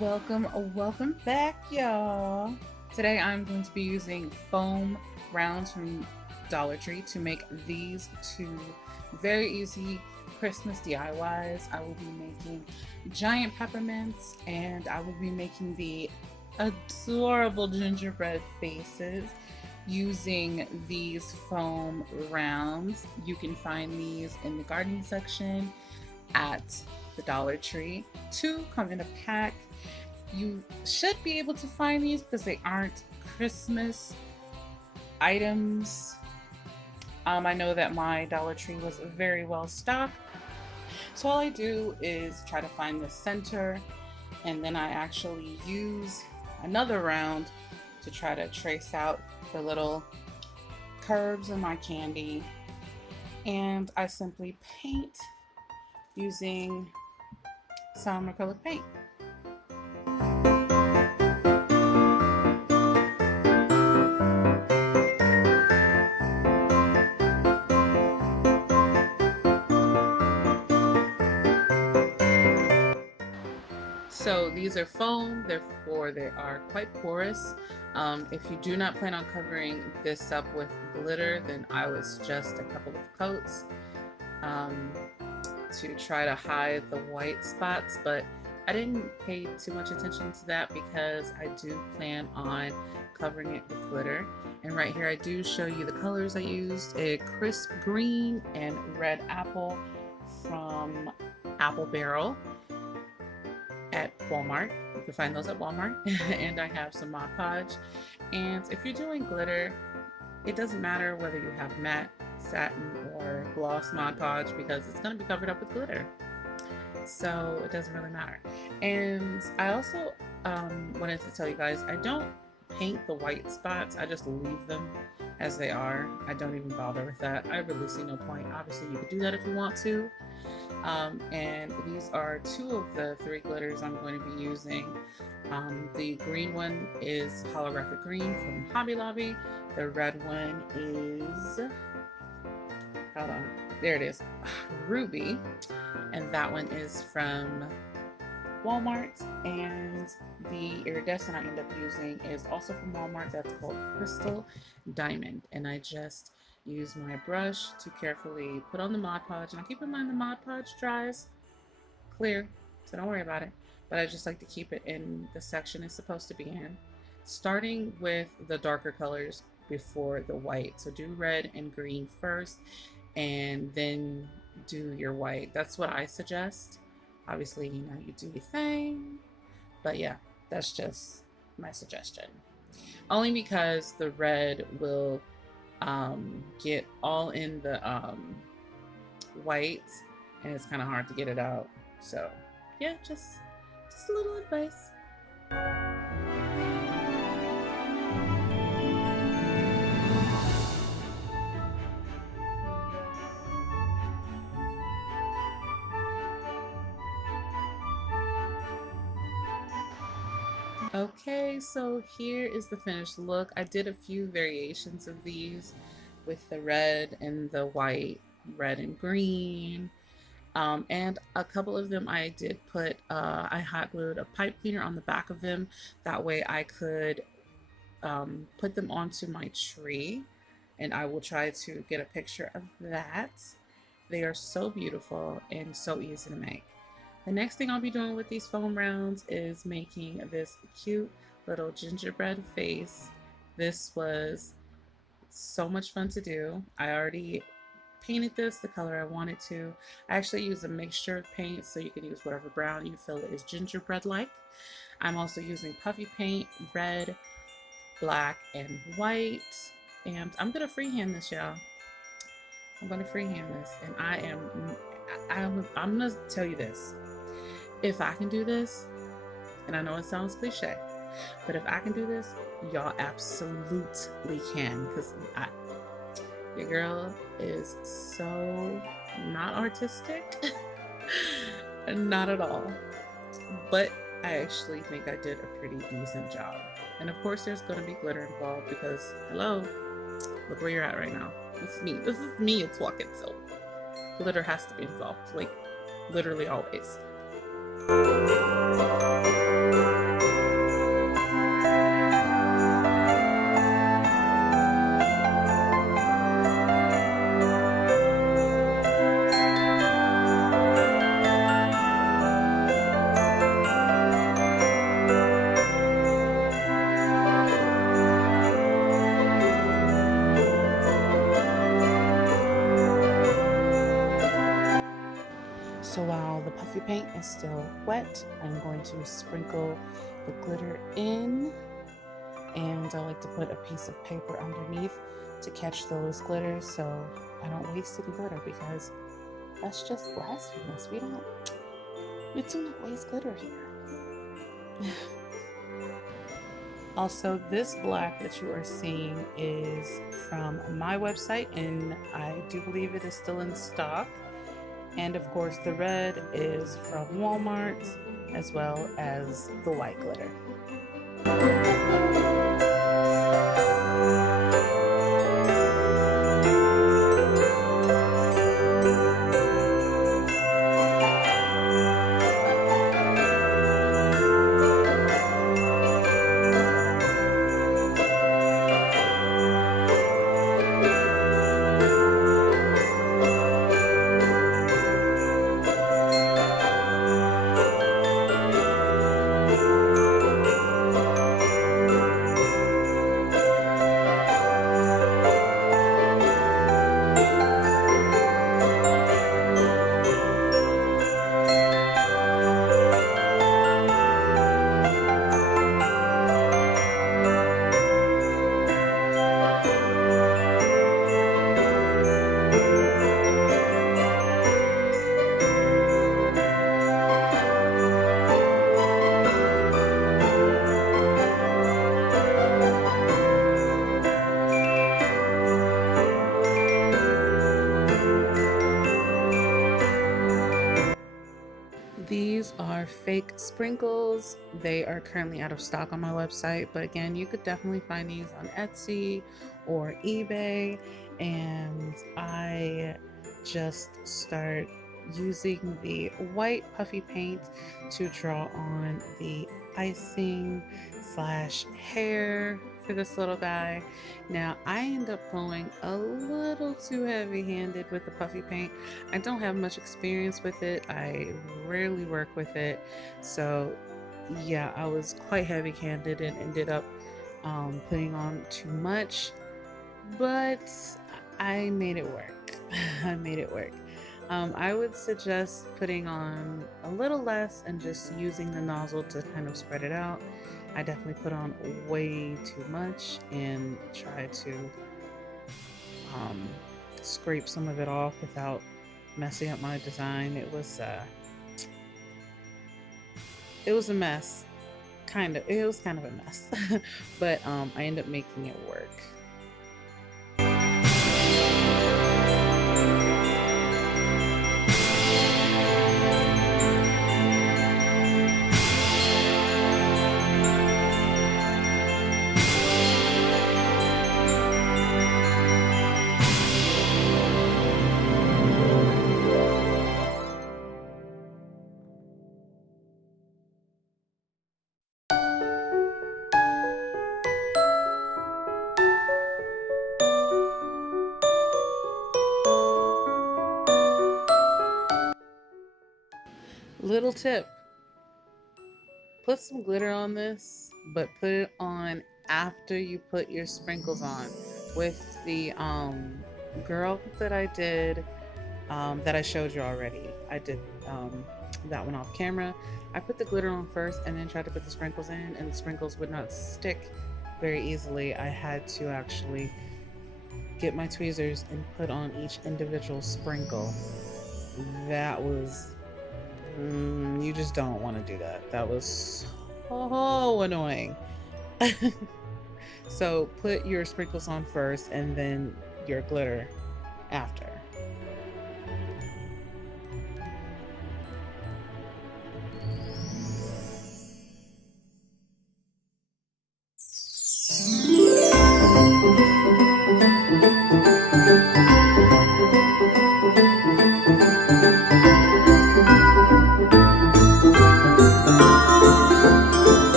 Welcome back, y'all. Today I'm going to be using foam rounds from Dollar Tree to make these two very easy Christmas DIYs. I will be making giant peppermints and I will be making the adorable gingerbread faces using these foam rounds. You can find these in the gardening section at the Dollar Tree. Two come in a pack. You should be able to find these because they aren't Christmas items. I know that my Dollar Tree was very well stocked. So all I do is try to find the center, and then I actually use another round to try to trace out the little curves in my candy. And I simply paint using some acrylic paint. So these are foam, therefore they are quite porous. If you do not plan on covering this up with glitter, then I would suggest a couple of coats to try to hide the white spots, but I didn't pay too much attention to that because I do plan on covering it with glitter. And right here I do show you the colors I used: a crisp green and red apple from Apple Barrel at Walmart. You can find those at Walmart. And I have some Mod Podge. And if you're doing glitter, it doesn't matter whether you have matte, satin, or gloss Mod Podge because it's going to be covered up with glitter. So it doesn't really matter. And I also wanted to tell you guys, I don't paint the white spots. I just leave them as they are. I don't even bother with that. I really see no point. Obviously you could do that if you want to. And these are two of the three glitters I'm going to be using. The green one is holographic green from Hobby Lobby. The red one is, hold on, there it is, Ruby. And that one is from Walmart. And the iridescent I end up using is also from Walmart. That's called Crystal Diamond. And I just use my brush to carefully put on the Mod Podge. And I keep in mind the Mod Podge dries clear, so don't worry about it. But I just like to keep it in the section it's supposed to be in, starting with the darker colors before the white. So do red and green first, and then do your white. That's what I suggest. Obviously, you know, you do your thing, but yeah, that's just my suggestion. Only because the red will get all in the white, and it's kind of hard to get it out. So yeah, just a little advice. Okay, so here is the finished look. I did a few variations of these with the red and the white, red and green. And a couple of them I did put, I hot glued a pipe cleaner on the back of them. That way I could put them onto my tree, and I will try to get a picture of that. They are so beautiful and so easy to make. The next thing I'll be doing with these foam rounds is making this cute little gingerbread face. This was so much fun to do. I already painted this the color I wanted to. I actually use a mixture of paint, so you can use whatever brown you feel is gingerbread like. I'm also using puffy paint, red, black, and white. And I'm gonna freehand this, y'all. I'm gonna freehand this, and I'm gonna tell you this. If I can do this, and I know it sounds cliche, but if I can do this, y'all absolutely can, because your girl is so not artistic. Not at all. But I actually think I did a pretty decent job. And of course there's going to be glitter involved because, hello, look where you're at right now. This is me. This is me talking, so glitter has to be involved, like literally always. puffy paint is still wet, I'm going to sprinkle the glitter in, and I like to put a piece of paper underneath to catch those glitters so I don't waste any glitter, because that's just blasphemous. We do not waste glitter here. Also, this black that you are seeing is from my website, and I do believe it is still in stock. And of course, the red is from Walmart, as well as the white glitter. These are fake sprinkles. They are currently out of stock on my website, but again, you could definitely find these on Etsy or eBay. And I just start using the white puffy paint to draw on the icing slash hair for this little guy. Now I end up going a little too heavy-handed with the puffy paint. I don't have much experience with it. I rarely work with it, so yeah, I was quite heavy-handed and ended up putting on too much, but I made it work. I made it work. I would suggest putting on a little less and just using the nozzle to kind of spread it out. I definitely put on way too much and try to scrape some of it off without messing up my design. It was a mess. It was kind of a mess, but I ended up making it work. Little tip, put some glitter on this, but put it on after you put your sprinkles on. With the girl that I did, that I showed you already, I did that one off camera. I put the glitter on first and then tried to put the sprinkles in, and the sprinkles would not stick very easily. I had to actually get my tweezers and put on each individual sprinkle. That was you just don't want to do that. That was so annoying. So put your sprinkles on first and then your glitter after.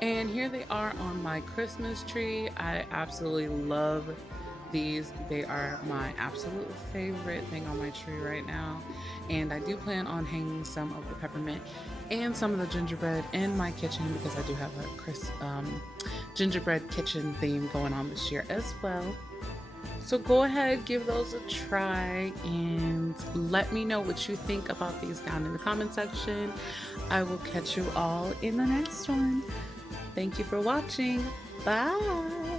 And here they are on my Christmas tree. I absolutely love They are my absolute favorite thing on my tree right now. And I do plan on hanging some of the peppermint and some of the gingerbread in my kitchen because I do have a gingerbread kitchen theme going on this year as well. So go ahead, give those a try, and let me know what you think about these down in the comment section. I will catch you all in the next one. Thank you for watching. Bye.